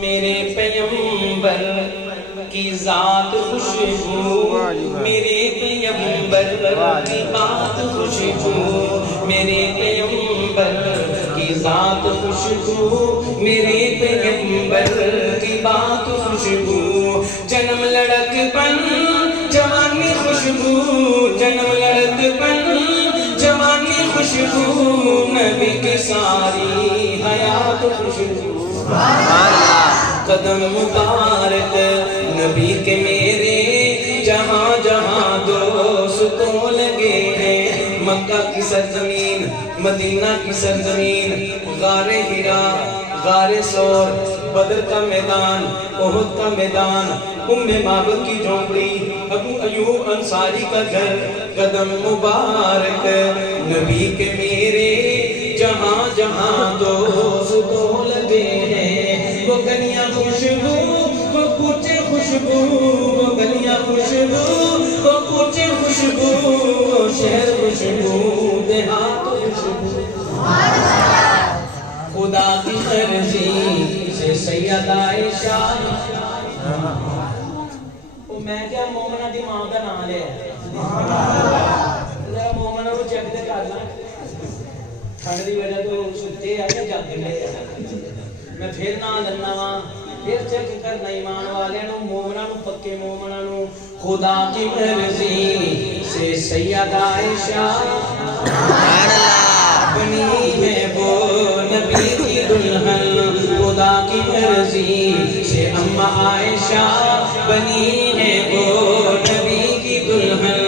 میرے پیغمبر کی ذات خوشبو، میرے پیغمبر کی بات خوشبو، میرے پیغمبر کی ذات خوشبو، میرے پیغمبر کی بات خوشبو، جنم لڑک پن جوانی خوشبو، جنم لڑک پن جوانی خوشبو، نبی کی ساری حیات خوشبو، قدم مبارک نبی کے میرے جہاں جہاں دوستوں لگے ہیں، مکہ کی سرزمین، مدینہ کی سرزمین، غار ہرا، غار ثور، بدر کا میدان، احد کا میدان، معبد کی جھونپڑی، ابو ایوب انصاری کا گھر، قدم مبارک نبی کے میرے جہاں جہاں دوستوں لگے ہیں، وہ گلیاں خوشبو، وہ کوچے خوشبو، وہ گلیاں خوشبو، وہ کوچے خوشبو، وہ شہر خوشبو، دیہات خوشبو، خدا کی مرضی سے سیدہ عائشہ، میں کیا مومنہ دی ماں دا نام لے ذرا مومنہ کو چیک دے کر لاں، ٹھنڈ دی وجہ تو ستے آئے جاگ لے، میں پھر نہ لنا وا، پھر چیک کرنا ایمان والے نو، مومنہ نو، پکے مومنہ نو، خدا کی مرضی سے سیدہ عائشہ بنی ہے وہ نبی کی دلہن، خدا کی مرضی سے اماں عائشہ بنی ہے وہ نبی کی دلہن،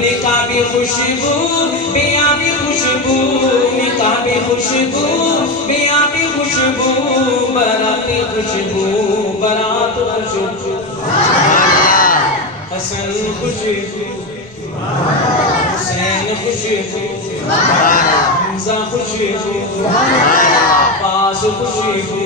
نقابی خوشبو بیابی خوشبو، نقابی خوشبو بیابی خوشبو، براتی خوشبو برات خوشبو، حسن خوشبو، حسین خوشبو، حمزہ خوشبو، عباس خوشبو،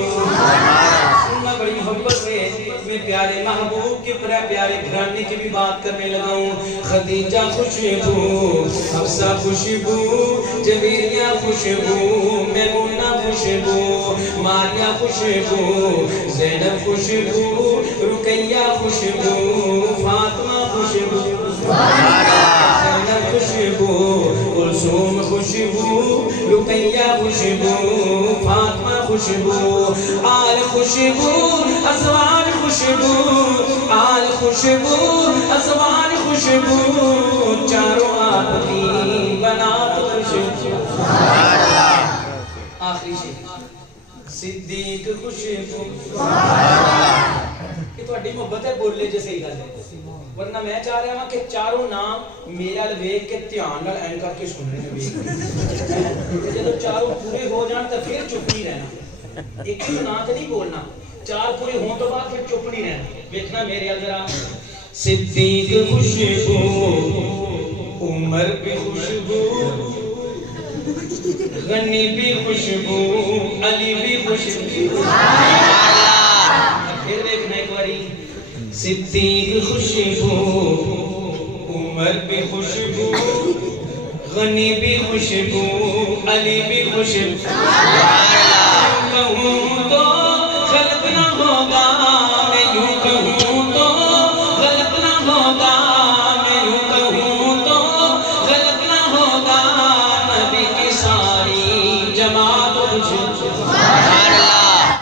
سننا بڑی محبت سے میں پیارے محبوب کے پیارے گھرانے کی بھی بات کرنے لگا ہوں، خدیجہ خوشبو، حفصہ خوشبو، جویریہ خوشبو، میمونہ خوشبو، ماریہ خوشبو، زینب خوشبو، رقیہ خوشبو، فاطمہ خوشبو، زینب خوشبو، کلثوم خوشبو، رقیہ خوشبو، فاطمہ خوشبو، آل خوشبو، ازواج خوشبو، آل خوشبو، ازواج خوشبو، چاروں آپ کی بنات خوشبو، آخری شیء صدیق خوشبو، کہ تو اڈی محبت ہے بولے جیسے ہی گل ہے، ورنہ میں چاہ رہا ہوں کہ چاروں نام میرا لویک کے دھیان نال این کر کے سن رہے ہیں، جب چاروں پورے ہو جان تو پھر چپ نہیں رہنا، ایک ہی نام تو نہیں بولنا، چار پورے ہوں تو بعد پھر چپ نہیں رہنا، دیکھنا میرے ذرا صدیق خوشبو، عمر بھی خوشبو، غنی بھی خوشبو، علی بھی خوشبو، پھر دیکھنا ایک باری صدیق خوشبو، عمر بھی خوشبو، غنی بھی خوشبو، علی بھی خوشبو، کہوں تو خلق نہ ہوگا